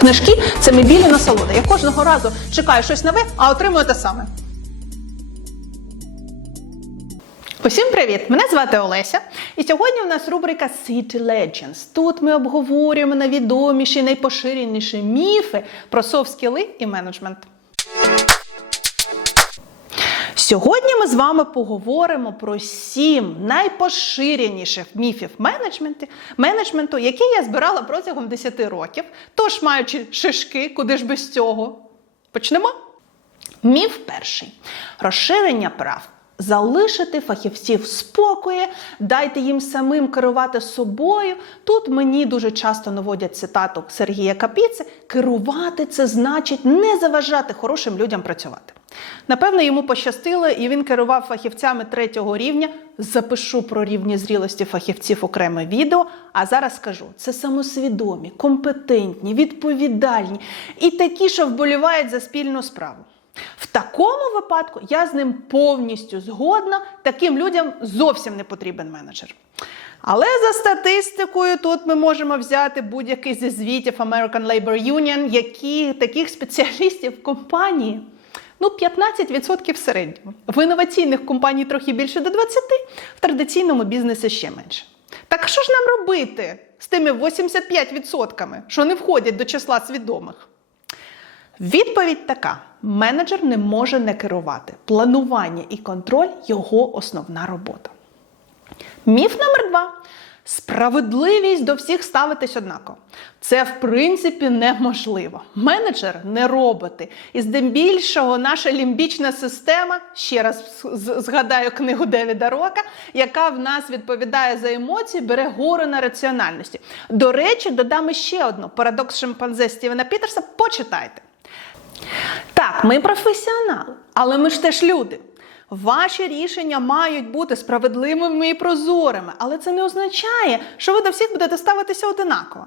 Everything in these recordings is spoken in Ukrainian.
Книжки це мебільна насолода. Я кожного разу чекаю щось нове, а отримую те саме. Усім привіт! Мене звати Олеся. І сьогодні у нас рубрика City Legends. Тут ми обговорюємо найвідоміші, найпоширеніші міфи про софт-скіли і менеджмент. Сьогодні ми з вами поговоримо про сім найпоширеніших міфів менеджменту, які я збирала протягом 10 років. Тож, маючи шишки, куди ж без цього? Почнемо? Міф перший: розширення прав. Залишити фахівців спокої, дайте їм самим керувати собою. Тут мені дуже часто наводять цитату Сергія Капіци: керувати це значить не заважати хорошим людям працювати. Напевно, йому пощастило, і він керував фахівцями третього рівня. Запишу про рівні зрілості фахівців окреме відео. А зараз скажу: це самосвідомі, компетентні, відповідальні і такі, що вболівають за спільну справу. В такому випадку я з ним повністю згодна. Таким людям зовсім не потрібен менеджер. Але за статистикою тут ми можемо взяти будь-який зі звітів American Labor Union, які таких спеціалістів в компанії. Ну, 15% в середньому. В інноваційних компаній трохи більше до 20%, в традиційному бізнесі ще менше. Так що ж нам робити з тими 85%, що не входять до числа свідомих? Відповідь така: менеджер не може не керувати. Планування і контроль його основна робота. Міф номер два. Справедливість до всіх ставитись однаково. Це, в принципі, неможливо. Менеджер не роботи. І здебільшого наша лімбічна система, ще раз згадаю книгу Девіда Рока, яка в нас відповідає за емоції, бере гору на раціональності. До речі, додам ще одну парадокс шимпанзе Стівена Пітерса. Почитайте. Так, ми професіонали, але ми ж теж люди. Ваші рішення мають бути справедливими і прозорими, але це не означає, що ви до всіх будете ставитися одинаково.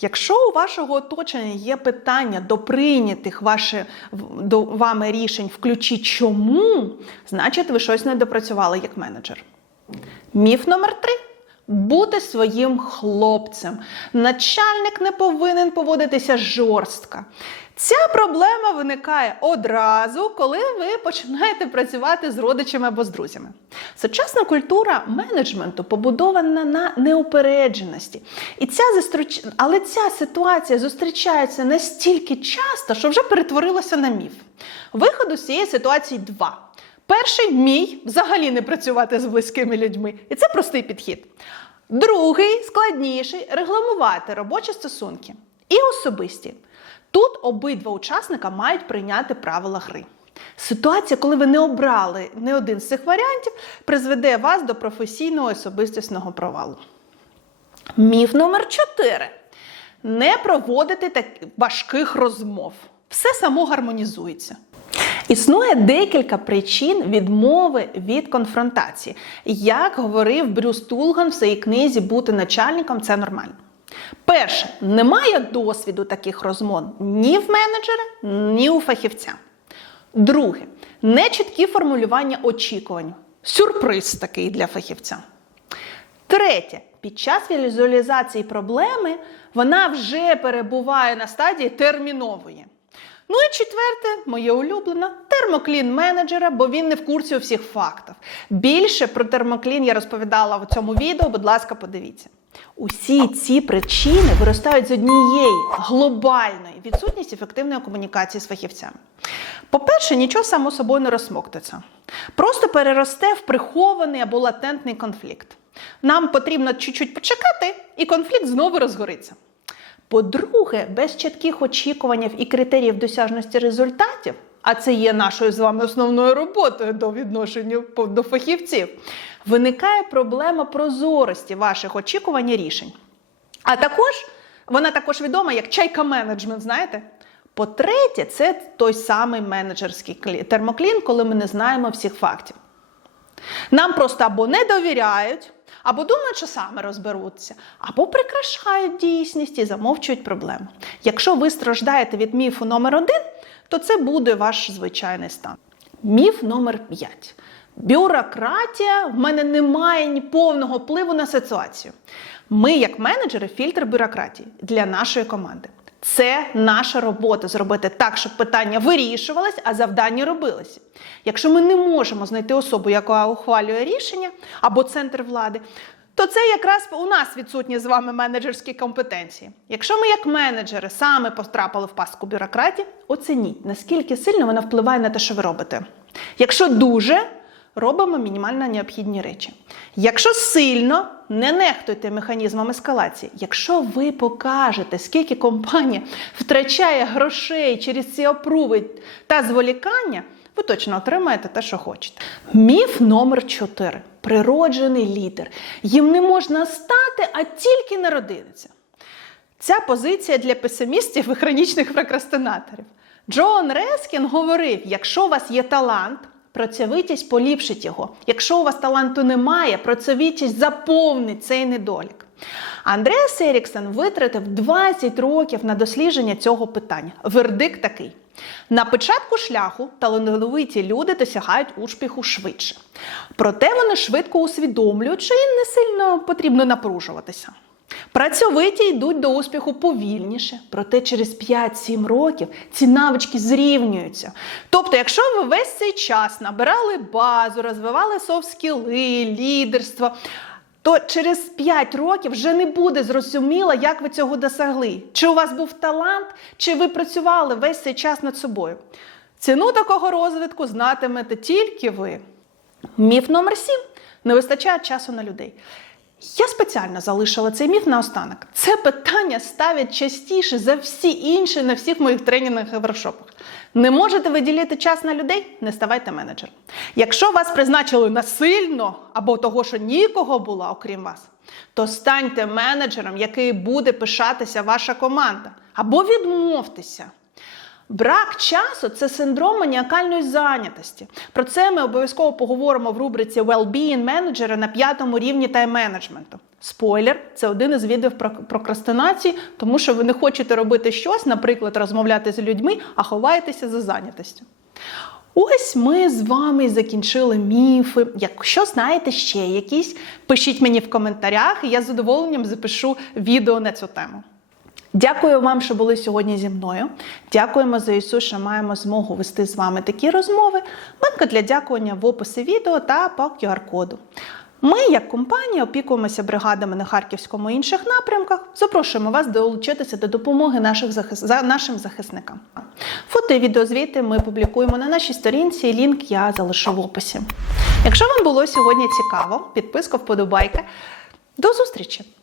Якщо у вашого оточення є питання до прийнятих ваші, до вами рішень в ключі чому, значить ви щось не допрацювали як менеджер. Міф номер три. Бути своїм хлопцем. Начальник не повинен поводитися жорстко. Ця проблема виникає одразу, коли ви починаєте працювати з родичами або з друзями. Сучасна культура менеджменту побудована на неупередженості. І ця заструч... Але ця ситуація зустрічається настільки часто, що вже перетворилася на міф. Виходу з цієї ситуації два. Перший мій взагалі не працювати з близькими людьми, і це простий підхід. Другий складніший регламувати робочі стосунки і особисті. Тут обидва учасника мають прийняти правила гри. Ситуація, коли ви не обрали не один з цих варіантів, призведе вас до професійного особистісного провалу. Міф номер 4. Не проводити так важких розмов. Все само гармонізується. Існує декілька причин відмови від конфронтації. Як говорив Брюс Тулган в своїй книзі Бути начальником це нормально. Перше, немає досвіду таких розмов ні в менеджера, ні у фахівця. Друге, нечіткі формулювання очікувань. Сюрприз такий для фахівця. Третє, під час візуалізації проблеми вона вже перебуває на стадії термінової. Ну і четверте, моє улюблене, термоклін менеджера, бо він не в курсі усіх фактів. Більше про термоклін я розповідала в цьому відео, будь ласка, подивіться. Усі ці причини виростають з однієї глобальної відсутність ефективної комунікації з фахівцями. По-перше, нічого само собою не розсмоктиться. Просто переросте в прихований або латентний конфлікт. Нам потрібно чуть-чуть почекати, і конфлікт знову розгориться. По-друге, без чітких очікувань і критеріїв досяжності результатів, а це є нашою з вами основною роботою до відношення до фахівців, виникає проблема прозорості ваших очікувань і рішень. А також вона також відома як чайка менеджмент, знаєте? По-третє, це той самий менеджерський термоклін, коли ми не знаємо всіх фактів. Нам просто або не довіряють, або думають, що саме розберуться, або прикрашають дійсність і замовчують проблему. Якщо ви страждаєте від міфу номер один, то це буде ваш звичайний стан. Міф номер 5. Бюрократія в мене немає повного впливу на ситуацію. Ми, як менеджери, фільтр бюрократії для нашої команди. Це наша робота зробити так, щоб питання вирішувалось, а завдання робилося. Якщо ми не можемо знайти особу, яка ухвалює рішення або центр влади, то це якраз у нас відсутні з вами менеджерські компетенції. Якщо ми, як менеджери, саме потрапили в пастку бюрократії, оцініть, наскільки сильно вона впливає на те, що ви робите. Якщо дуже, робимо мінімально необхідні речі. Якщо сильно, не нехтуйте механізмом ескалації. Якщо ви покажете, скільки компанія втрачає грошей через ці опруви та зволікання, ви точно отримаєте те, що хочете. Міф номер 4. Природжений лідер. Їм не можна стати, а тільки народитися. Ця позиція для песимістів і хронічних прокрастинаторів. Джон Рескін говорив: якщо у вас є талант, працьовитість поліпшить його. Якщо у вас таланту немає, працьовитість заповнить цей недолік. Андреас Еріксон витратив 20 років на дослідження цього питання. Вердикт такий: на початку шляху талановиті люди досягають успіху швидше. Проте вони швидко усвідомлюють, що їм не сильно потрібно напружуватися. Працьовиті йдуть до успіху повільніше, проте через 5-7 років ці навички зрівнюються. Тобто, якщо ви весь цей час набирали базу, розвивали софт-скіли, лідерство, то через 5 років вже не буде зрозуміло, як ви цього досягли. Чи у вас був талант, чи ви працювали весь цей час над собою. Ціну такого розвитку знатимете тільки ви. Міф номер 7. Не вистачає часу на людей. Я спеціально залишила цей міф наостанок. Це питання ставлять частіше за всі інші на всіх моїх тренінгах і воркшопах. Не можете виділити час на людей? Не ставайте менеджером. Якщо вас призначили насильно або того, що нікого було, окрім вас, то станьте менеджером, який буде пишатися ваша команда. Або відмовтеся. Брак часу це синдром маніакальної зайнятості. Про це ми обов'язково поговоримо в рубриці Well-being менеджера на п'ятому рівні тайм-менеджменту. Спойлер, це один із прок- прокрастинації, тому що ви не хочете робити щось, наприклад, розмовляти з людьми, а ховаєтеся за зайнятостю. Ось ми з вами закінчили міфи. Якщо знаєте ще якісь, пишіть мені в коментарях, і я з задоволенням запишу відео на цю тему. Дякую вам, що були сьогодні зі мною. Дякуємо за Ісус, що маємо змогу вести з вами такі розмови. Банка для дякування в описі відео та по QR-коду. Ми, як компанія, опікуємося бригадами на Харківському і інших напрямках. Запрошуємо вас долучитися до допомоги наших захис... за нашим захисникам. Фото і відеозвіти ми публікуємо на нашій сторінці. Лінк я залишу в описі. Якщо вам було сьогодні цікаво, підписка, вподобайка. До зустрічі!